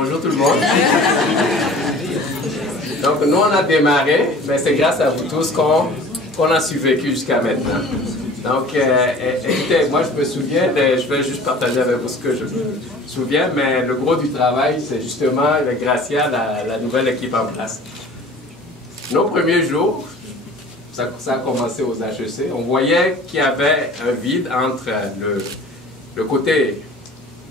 bonjour tout le monde. Donc nous on a démarré, mais c'est grâce à vous tous qu'on a survécu jusqu'à maintenant. Donc écoutez, moi je me souviens, je vais juste partager avec vous ce que je me souviens, mais le gros du travail c'est justement grâce à la nouvelle équipe en place. Nos premiers jours, ça a commencé aux HEC, on voyait qu'il y avait un vide entre le côté,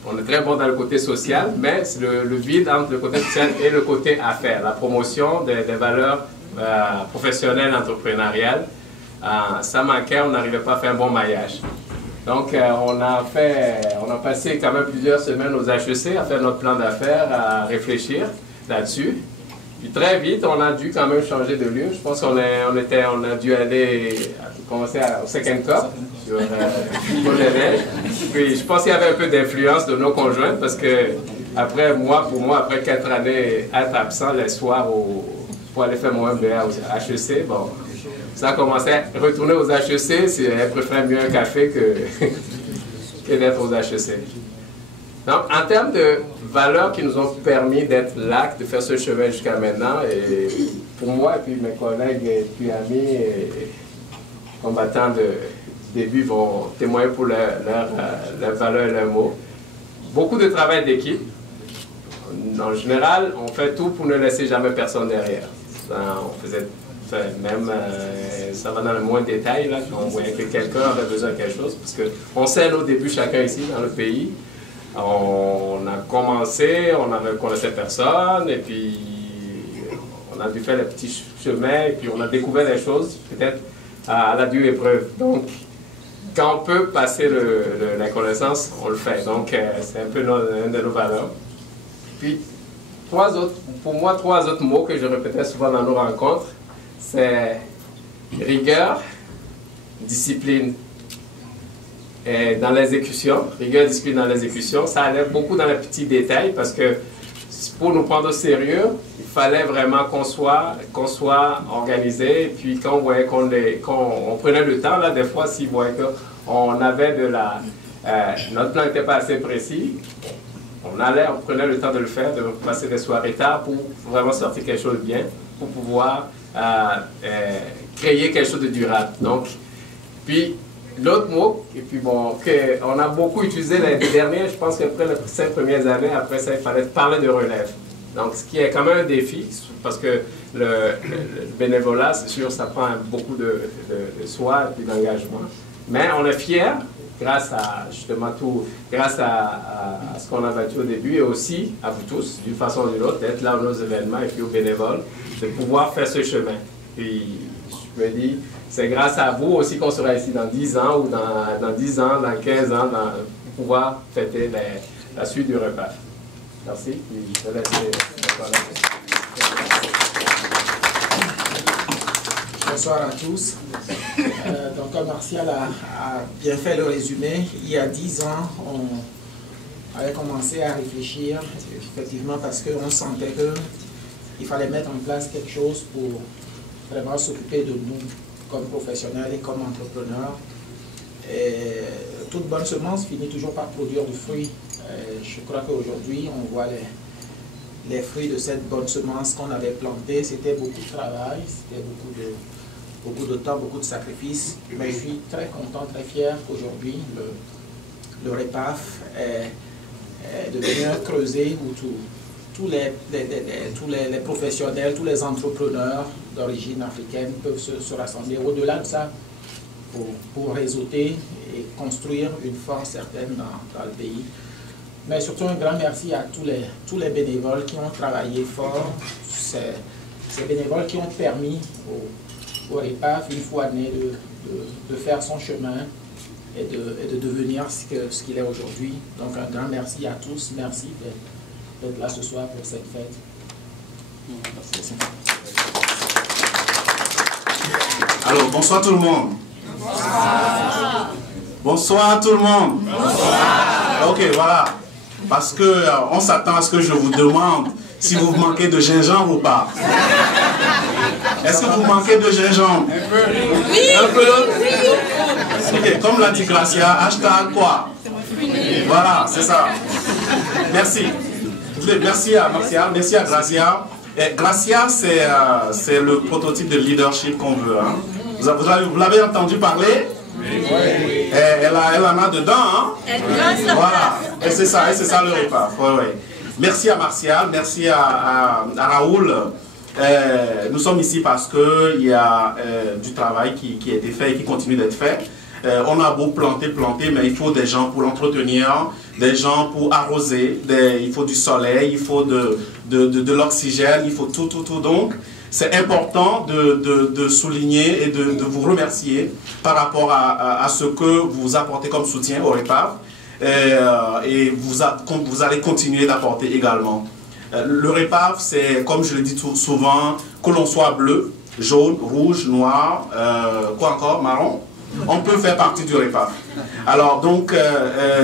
on est très bon dans le côté social, mais c'est le vide entre le côté social et le côté affaires, la promotion des valeurs professionnelles, entrepreneuriales. Ça manquait, on n'arrivait pas à faire un bon maillage. Donc on a passé quand même plusieurs semaines aux HEC à faire notre plan d'affaires, à réfléchir là-dessus. Puis très vite, on a dû quand même changer de lieu. Je pense qu'on a dû commencer au Second Cup sur Côte-des-Neiges. Puis je pense qu'il y avait un peu d'influence de nos conjointes parce que pour moi, après 4 années être absent les soirs pour aller faire mon MBA au HEC, bon, ça a commencé à retourner aux HEC. Elle préfère mieux un café que d'être aux HEC. Donc, en termes de valeurs qui nous ont permis d'être là, de faire ce chemin jusqu'à maintenant, et pour moi et puis mes collègues et puis amis et combattants du début vont témoigner pour leurs valeurs et leurs mots. Beaucoup de travail d'équipe. En général, on fait tout pour ne laisser jamais personne derrière. Ça va dans le moins de détails, là, quand on voyait que quelqu'un avait besoin de quelque chose, parce qu'on sait au début chacun ici dans le pays. On a commencé, on ne connaissait personne, et puis on a dû faire les petits chemins, et puis on a découvert des choses, peut-être à la dure épreuve. Donc, quand on peut passer la connaissance, on le fait. Donc, c'est un peu une de nos valeurs. Puis, pour moi, 3 autres mots que je répétais souvent dans nos rencontres, c'est rigueur, discipline. Et dans l'exécution, rigueur, discipline dans l'exécution, ça allait beaucoup dans les petits détails parce que pour nous prendre au sérieux, il fallait vraiment qu'on soit organisé. Et puis quand on voyait qu'on prenait le temps, là, des fois, si vous voyez qu'on avait notre plan n'était pas assez précis, on prenait le temps de le faire, de passer des soirées tard pour vraiment sortir quelque chose de bien, pour pouvoir créer quelque chose de durable. Donc, puis, l'autre mot, et puis bon, qu'on a beaucoup utilisé les derniers, je pense qu'après les 5 premières années, après ça, il fallait parler de relève. Donc, ce qui est quand même un défi, parce que le bénévolat, c'est sûr, ça prend beaucoup de soi et puis d'engagement. Mais on est fiers, grâce à justement grâce à ce qu'on a battu au début, et aussi à vous tous, d'une façon ou d'une autre, d'être là aux nos événements et puis aux bénévoles, de pouvoir faire ce chemin. Puis, je me dis, c'est grâce à vous aussi qu'on sera ici dans 10 ans, ou dans 10 ans, dans 15 ans, pour pouvoir fêter la suite du repas. Merci. Puis je te laisse. Bonsoir à tous. Donc, comme Martial a bien fait le résumé, il y a 10 ans, on avait commencé à réfléchir, effectivement, parce qu'on sentait qu'il fallait mettre en place quelque chose pour vraiment s'occuper de nous comme professionnels et comme entrepreneurs. Et toute bonne semence finit toujours par produire du fruit. Je crois qu'aujourd'hui, on voit les fruits de cette bonne semence qu'on avait plantée. C'était beaucoup de travail, c'était beaucoup de temps, beaucoup de sacrifices. Mais je suis très content, très fier qu'aujourd'hui, le REPAF est devenu un creuset où tous les professionnels, tous les entrepreneurs d'origine africaine peuvent se rassembler. Au-delà de ça, pour réseauter et construire une force certaine dans le pays. Mais surtout un grand merci à tous les bénévoles qui ont travaillé fort, ces bénévoles qui ont permis au REPAF, une fois né, de faire son chemin et de devenir ce qu'il est aujourd'hui. Donc un grand merci à tous, merci d'être là ce soir pour cette fête. Merci. Alors, bonsoir tout le monde. Bonsoir. Bonsoir tout le monde. Bonsoir. Ok, voilà. Parce qu'on s'attend à ce que je vous demande si vous manquez de gingembre ou pas. Est-ce que vous manquez de gingembre? Un peu. Oui. Un peu? Ok, comme l'a dit Gracia, hashtag quoi? Voilà, c'est ça. Merci. Merci à Martial, merci à Gracia. Et Gracia, c'est le prototype de leadership qu'on veut. Hein. Vous l'avez entendu parler? Oui. Elle en a dedans. Hein. Voilà. Et c'est ça le repas. Ouais, ouais. Merci à Martial, merci à Raoul. Nous sommes ici parce qu'il y a du travail qui a été fait et qui continue d'être fait. On a beau planter, mais il faut des gens pour l'entretenir, des gens pour arroser, il faut du soleil, il faut de l'oxygène, il faut tout. Donc, c'est important de souligner et de vous remercier par rapport à ce que vous apportez comme soutien au REPAV et vous allez continuer d'apporter également. Le REPAV, c'est, comme je le dis souvent, que l'on soit bleu, jaune, rouge, noir, quoi encore, marron, on peut faire partie du REPAV. Alors donc,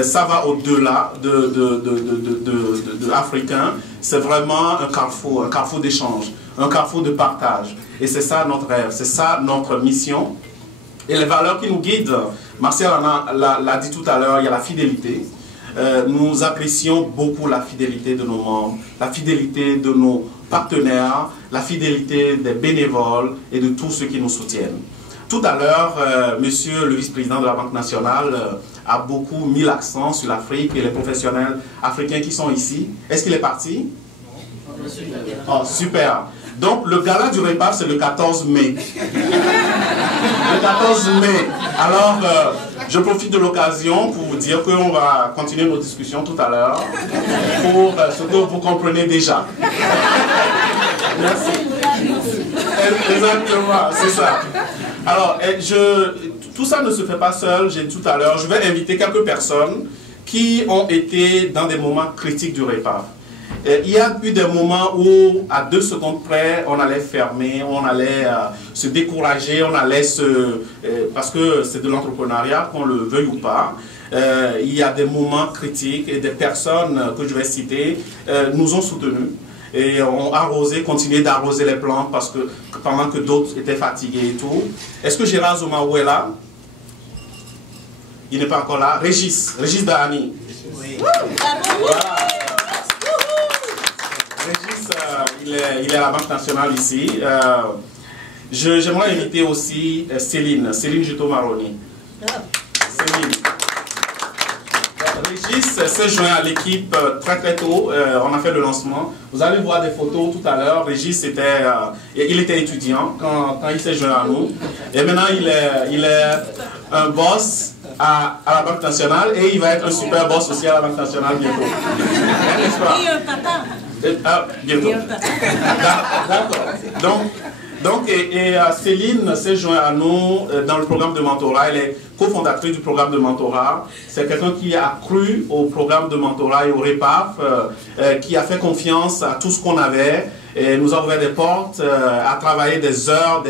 ça va au-delà de africain. C'est vraiment un carrefour d'échange, un carrefour de partage. Et c'est ça notre rêve, c'est ça notre mission. Et les valeurs qui nous guident, Martial l'a dit tout à l'heure, il y a la fidélité. Nous apprécions beaucoup la fidélité de nos membres, la fidélité de nos partenaires, la fidélité des bénévoles et de tous ceux qui nous soutiennent. Tout à l'heure, monsieur le vice-président de la Banque nationale a beaucoup mis l'accent sur l'Afrique et les professionnels africains qui sont ici. Est-ce qu'il est parti? Oh, super. Donc, le gala du REPAV, c'est le 14 mai. Le 14 mai. Alors, je profite de l'occasion pour vous dire qu'on va continuer nos discussions tout à l'heure pour ce que vous comprenez déjà. Merci. Exactement, c'est ça. Alors, tout ça ne se fait pas seul, j'ai dit tout à l'heure. Je vais inviter quelques personnes qui ont été dans des moments critiques du REPAV. Il y a eu des moments où, à 2 secondes près, on allait fermer, on allait se décourager, on allait parce que c'est de l'entrepreneuriat, qu'on le veuille ou pas. Il y a des moments critiques et des personnes que je vais citer nous ont soutenus et ont arrosé, continué d'arroser les plantes parce que pendant que d'autres étaient fatigués et tout. Est-ce que Gérard Zomaou est là? Il n'est pas encore là. Régis Dahani. Oui. Voilà. Régis, il est à la Banque nationale ici. J'aimerais inviter aussi Céline Juto-Maroni. Céline. Régis s'est joint à l'équipe très tôt. On a fait le lancement. Vous allez voir des photos tout à l'heure. Régis il était étudiant quand il s'est joint à nous. Et maintenant il est un boss à la Banque nationale et il va être un super boss aussi à la Banque nationale bientôt. N'est-ce pas? Et un papa. Bientôt. D'accord. Donc, Céline s'est jointe à nous dans le programme de mentorat. Elle est cofondatrice du programme de mentorat. C'est quelqu'un qui a cru au programme de mentorat et au REPAV, qui a fait confiance à tout ce qu'on avait. Et nous avons ouvert des portes, à travailler des heures,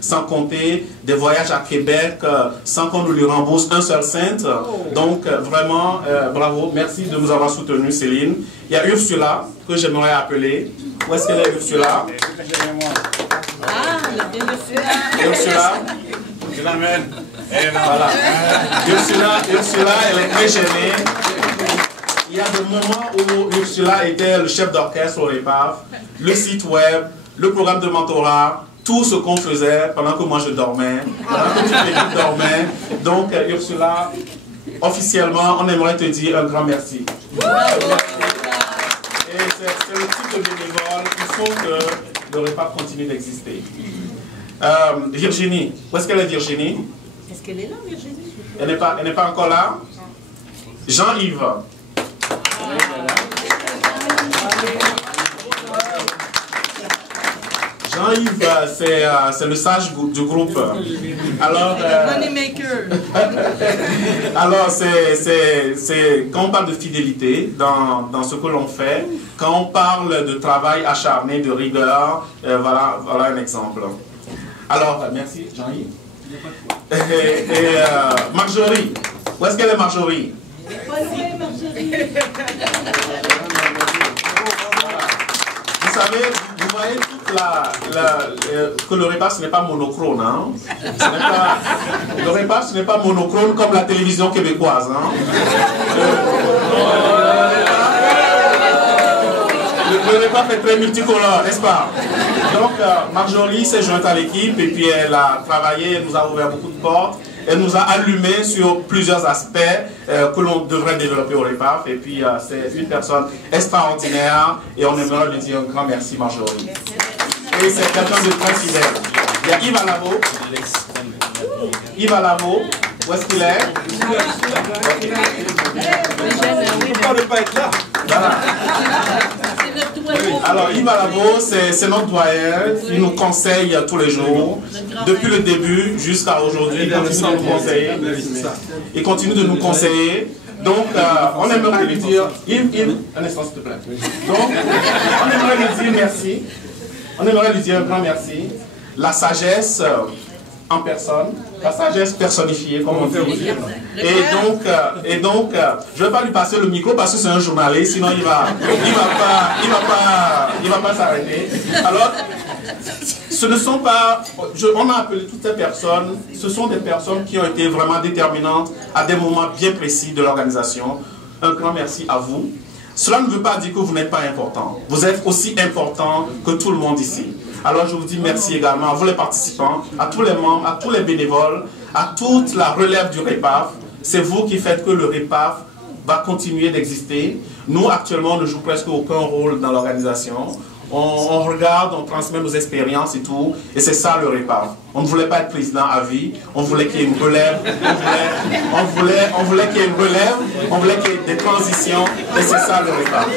sans compter des voyages à Québec, sans qu'on nous lui rembourse un seul cent. Donc, vraiment, bravo. Merci de nous avoir soutenus, Céline. Il y a Ursula, que j'aimerais appeler. Où est-ce qu'elle est, Ursula? Ah, la belle Ursula. Ursula. Je l'amène. Voilà. Ursula, elle est très gênée. Il y a des moments où Ursula était le chef d'orchestre au REPAV, le site web, le programme de mentorat, tout ce qu'on faisait pendant que moi je dormais, pendant que toute l'équipe dormait. Donc, Ursula, officiellement, on aimerait te dire un grand merci. Et c'est le type de bénévole, il faut que le REPAV continue d'exister. Virginie, où est-ce qu'elle est, Virginie? Est-ce qu'elle est là, Virginie? Elle n'est pas encore là. Jean-Yves. Jean-Yves, c'est le sage du groupe. Alors, alors quand on parle de fidélité dans ce que l'on fait, quand on parle de travail acharné, de rigueur, voilà un exemple. Alors, merci Jean-Yves. Et Marjorie, où est-ce qu'elle est, Marjorie? Vous savez, vous voyez que le REPAV, ce n'est pas monochrone. Hein? Le REPAV, ce n'est pas monochrone comme la télévision québécoise. Hein? le repas fait très multicolore, n'est-ce pas? Donc, Marjorie s'est jointe à l'équipe et puis elle a travaillé, elle nous a ouvert beaucoup de portes. Elle nous a allumé sur plusieurs aspects que l'on devrait développer au REPAF. Et puis, c'est une personne extraordinaire et on aimerait lui dire un grand merci, Marjorie. Et c'est quelqu'un de très fidèle. Il y a Yves Alavo. Yves Alavo, où est-ce qu'il est? Pourquoi ne pas être là? Voilà. Alors, Yves Alavo, c'est notre doyen. Il nous conseille tous les jours. Depuis le début jusqu'à aujourd'hui, il continue de nous conseiller. Il continue de nous conseiller. Donc, on aimerait lui dire... Yves, un instant, s'il te plaît. Donc, on aimerait lui dire merci. On aimerait lui dire un grand merci. La sagesse en personne, la sagesse personnifiée, comme on dit. Et donc, je ne vais pas lui passer le micro parce que c'est un journaliste, sinon il va pas s'arrêter. Alors, ce ne sont pas, on a appelé toutes ces personnes, ce sont des personnes qui ont été vraiment déterminantes à des moments bien précis de l'organisation. Un grand merci à vous. Cela ne veut pas dire que vous n'êtes pas important. Vous êtes aussi important que tout le monde ici. Alors je vous dis merci également à vous les participants, à tous les membres, à tous les bénévoles, à toute la relève du REPAF. C'est vous qui faites que le REPAF va continuer d'exister. Nous, actuellement, on ne joue presque aucun rôle dans l'organisation. On regarde, on transmet nos expériences et tout, et c'est ça le REPAF. On ne voulait pas être président à vie, on voulait qu'il y ait une relève, on voulait qu'il y ait une relève, on voulait qu'il y ait des transitions, et c'est ça le REPAF.